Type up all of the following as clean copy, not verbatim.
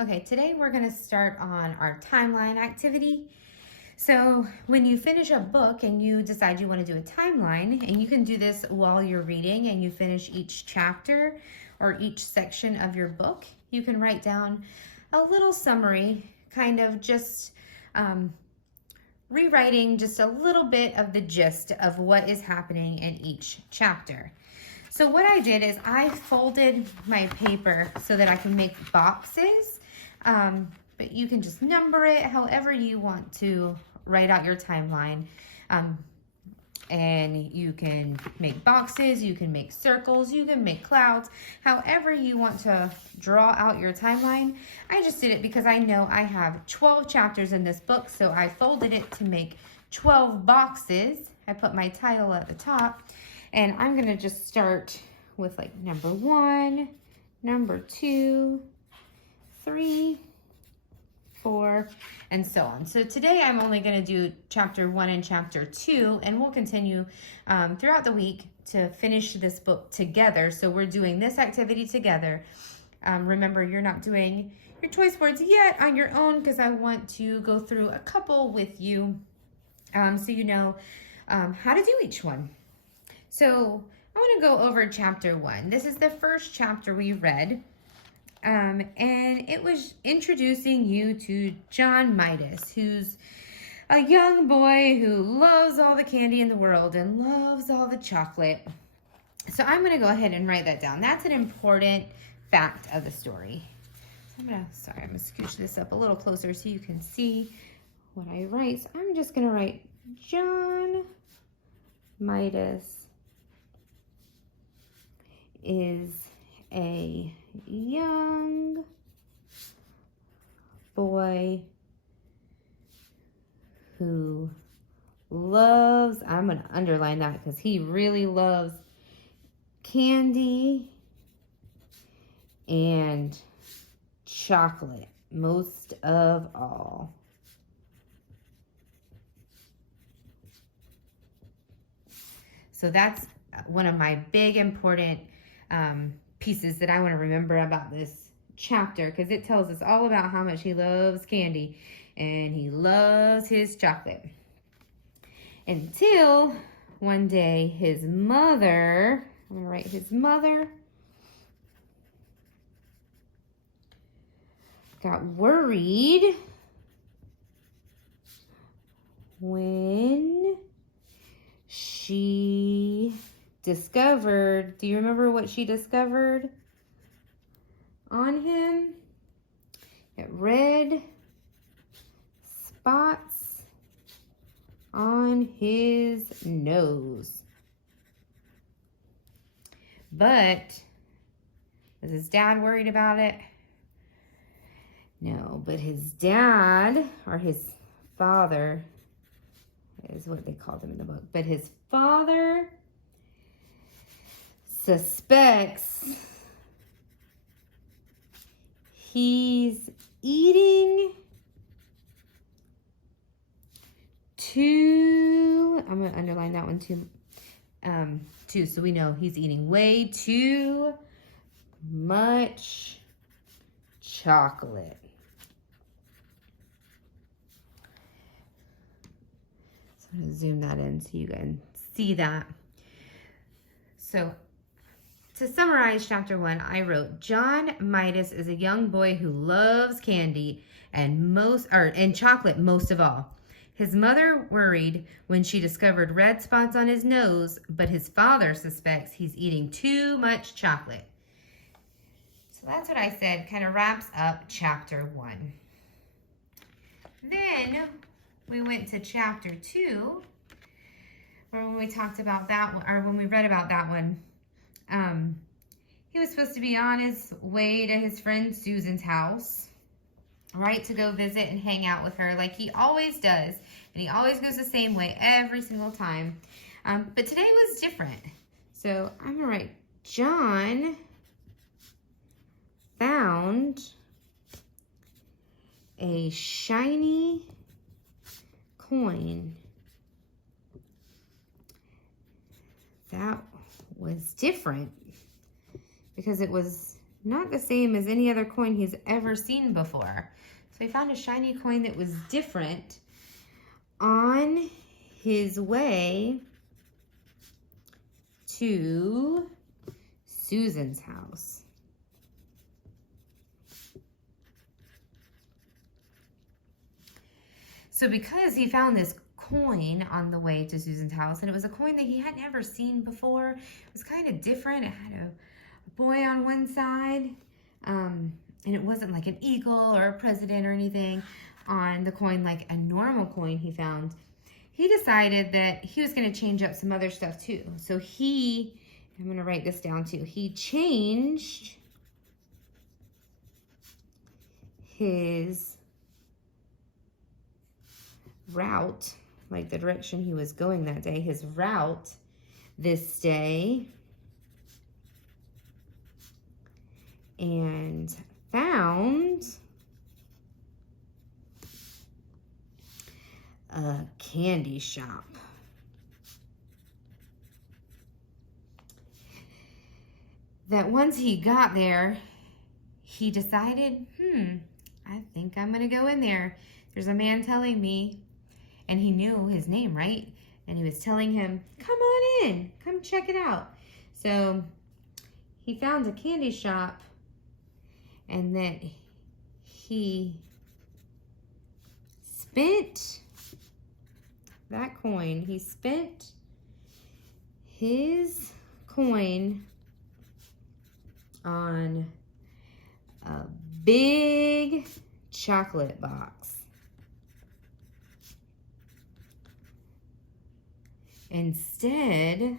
Okay, today we're going to start on our timeline activity. So when you finish a book and you decide you want to do a timeline, and you can do this while you're reading and you finish each chapter or each section of your book, you can write down a little summary, kind of just rewriting just a little bit of the gist of what is happening in each chapter. So what I did is I folded my paper so that I can make boxes, but you can just number it however you want to write out your timeline. And you can make boxes, you can make circles, you can make clouds, however you want to draw out your timeline. I just did it because I know I have 12 chapters in this book, so I folded it to make 12 boxes. I put my title at the top, and I'm gonna just start with like number 1, number 2, 3, 4, and so on. So today I'm only going to do chapter 1 and chapter 2, and we'll continue throughout the week to finish this book together. So we're doing this activity together. Remember, you're not doing your choice words yet on your own because I want to go through a couple with you so you know how to do each one. So I want to go over chapter 1. This is the first chapter we read. And it was introducing you to John Midas, who's a young boy who loves all the candy in the world and loves all the chocolate. So I'm going to go ahead and write that down. That's an important fact of the story. So I'm going to scooch this up a little closer so you can see what I write. So I'm just going to write John Midas is a young boy who loves, I'm going to underline that because he really loves candy and chocolate most of all. So that's one of my big important pieces that I want to remember about this chapter, because it tells us all about how much he loves candy and he loves his chocolate. Until one day his mother, I'm going to write his mother, got worried when she discovered, do you remember what she discovered on him? Red spots on his nose. But was his dad worried about it? No, but his dad, or his father, is what they called him in the book, but his father suspects he's eating too, I'm going to underline that one too, so we know he's eating way too much chocolate. So I'm going to zoom that in so you can see that. So to summarize chapter 1, I wrote, John Midas is a young boy who loves candy and chocolate most of all. His mother worried when she discovered red spots on his nose, but his father suspects he's eating too much chocolate. So that's what I said, kind of wraps up chapter 1. Then we went to chapter 2, where when we talked about that one, or when we read about that one, he was supposed to be on his way to his friend Susan's house, right, to go visit and hang out with her like he always does. And he always goes the same way every single time. But today was different. So I'm going to write, John found a shiny coin. That was different because it was not the same as any other coin he's ever seen before. So he found a shiny coin that was different on his way to Susan's house. So because he found this coin on the way to Susan's house, and it was a coin that he had never seen before, it was kind of different. It had a boy on one side, and it wasn't like an eagle or a president or anything on the coin like a normal coin he found. He decided that he was going to change up some other stuff too. So I'm going to write this down too. He changed his route, like the direction he was going that day, his route this day, and found a candy shop. That once he got there, he decided, I think I'm gonna go in there. There's a man telling me, and he knew his name, right? And he was telling him, come on in, come check it out. So he found a candy shop, and that he spent that coin. He spent his coin on a big chocolate box instead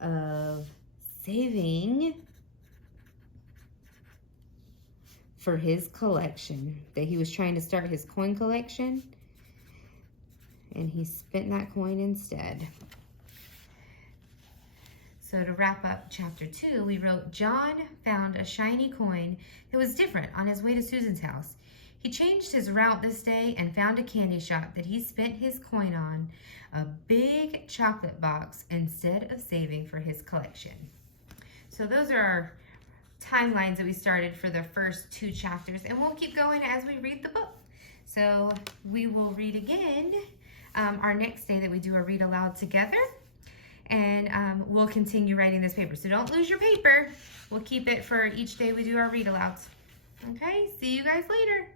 of saving for his collection, that he was trying to start his coin collection, and he spent that coin instead. So to wrap up chapter 2, we wrote, John found a shiny coin that was different on his way to Susan's house. He changed his route this day and found a candy shop that he spent his coin on, a big chocolate box, instead of saving for his collection. So those are our timelines that we started for the first 2 chapters, and we'll keep going as we read the book. So we will read again our next day that we do a read aloud together, and we'll continue writing this paper. So don't lose your paper. We'll keep it for each day we do our read alouds. Okay, see you guys later.